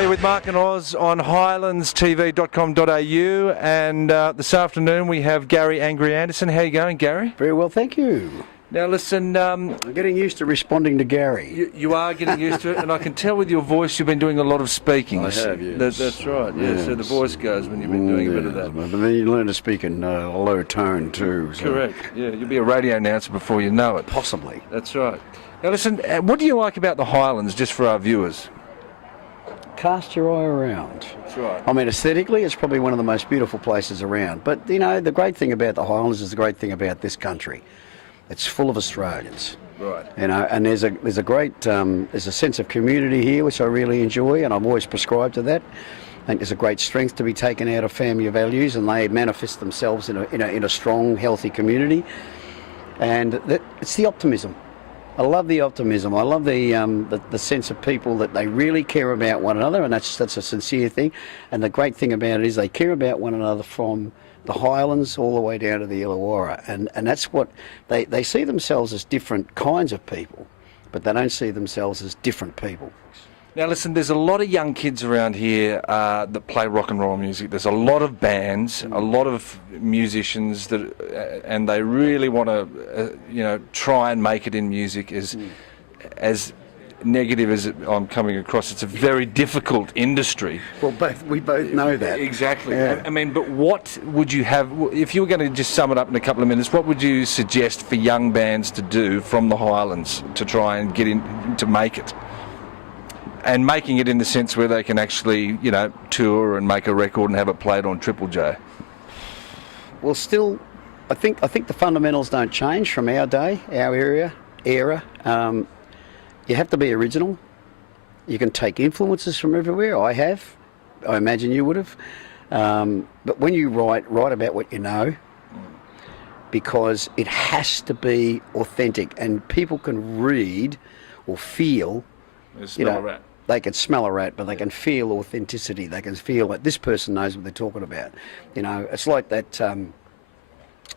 Are you with Mark and Oz on HIGHLANDSTV.com.au, and this afternoon we have Gary Angry Anderson. How you going, Gary? Very well, thank you. Now listen, I'm getting used to responding to Gary. you are getting used to it, and I can tell with your voice you've been doing a lot of speaking. I have, yes. That's right, yes. So the voice goes when you've been doing a bit of that. But then you learn to speak in a low tone too. So. Correct, yeah. You'll be a radio announcer before you know it. Possibly. That's right. Now listen, what do you like about the Highlands, just for our viewers? Cast your eye around. That's right. I mean, aesthetically, it's probably one of the most beautiful places around. But, you know, the great thing about the Highlands is the great thing about this country. It's full of Australians. Right. You know, and there's a great, there's a sense of community here, which I really enjoy, and I'm always prescribed to that. I think there's a great strength to be taken out of family values, and they manifest themselves in a strong, healthy community. And it's the optimism. I love the optimism. I love the sense of people that they really care about one another, and that's a sincere thing. And the great thing about it is they care about one another from the Highlands all the way down to the Illawarra, and that's what they see themselves as different kinds of people, but they don't see themselves as different people. Now listen, there's a lot of young kids around here that play rock and roll music. There's a lot of bands, a lot of musicians that, and they really want to, try and make it in music. As negative as I'm coming across, it's a very difficult industry. Well, we both know that. Exactly. Yeah. I mean, but what would you have, if you were going to just sum it up in a couple of minutes, what would you suggest for young bands to do from the Highlands to try and get in, to make it? And making it in the sense where they can actually, tour and make a record and have it played on Triple J. Well, still, I think the fundamentals don't change from our day, our era. You have to be original. You can take influences from everywhere. I have. I imagine you would have. But when you write about what you know, because it has to be authentic, and people can read or feel. Smell a rat. They can smell a rat, but they can feel authenticity. They can feel that this person knows what they're talking about. It's like that.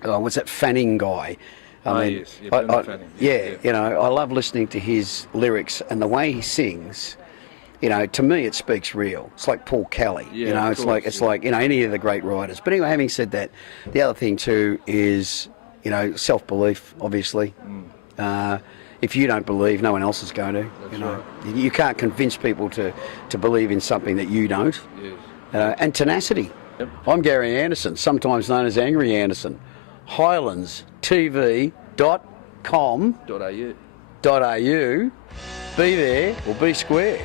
What's that Fanning guy? Yes. Fanning. Yeah, I love listening to his lyrics and the way he sings. To me, it speaks real. It's like Paul Kelly. Yeah, it's like any of the great writers. But anyway, having said that, the other thing too is self-belief. Obviously. If you don't believe, no one else is going to. Right. You can't convince people to believe in something that you don't. Yes. And tenacity. Yep. I'm Gary Anderson, sometimes known as Angry Anderson. HIGHLANDSTV.com.au. Be there or be square.